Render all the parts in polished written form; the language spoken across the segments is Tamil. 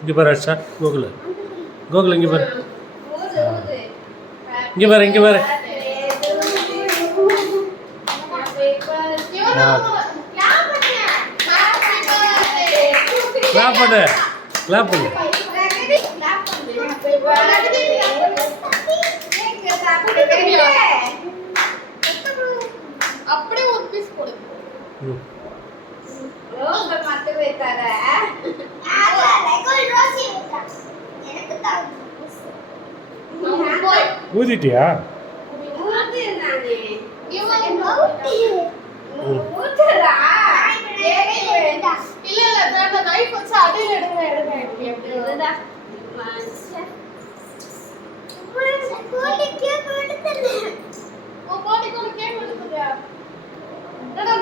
இங்கே பாரு அர்ஷா கோகுல் கோகுல் இங்கே பாரு இங்கே பாரு இங்கே பாரு கிளாப் பண்ணு கிளாப் பண்ணு அப்படியே ஒரு பீஸ் போடு ரோஸ் மத்த வைத்தார ரோஸ் எனக்கு தான் ஊதிட்டியா ஊத்து நானே இவன் ஊத்துடா இல்ல இல்ல வேற நைஃப் வச்சு அடியில எடுங்க எடுங்க எப்படி இதுடா கோலிக்கே கொடுத்தல ஓ பாடி கோல கேக் எடுத்துறியா டடா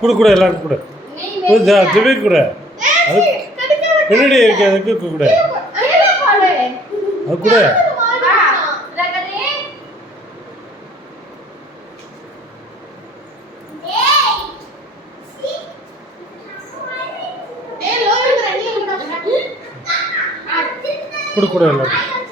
கொடு கூட எல்லாரும் கூட திடீர் கூட அது பின்னாடி இருக்கு அதுக்கு கூட அது கூட கூட எல்லாரும்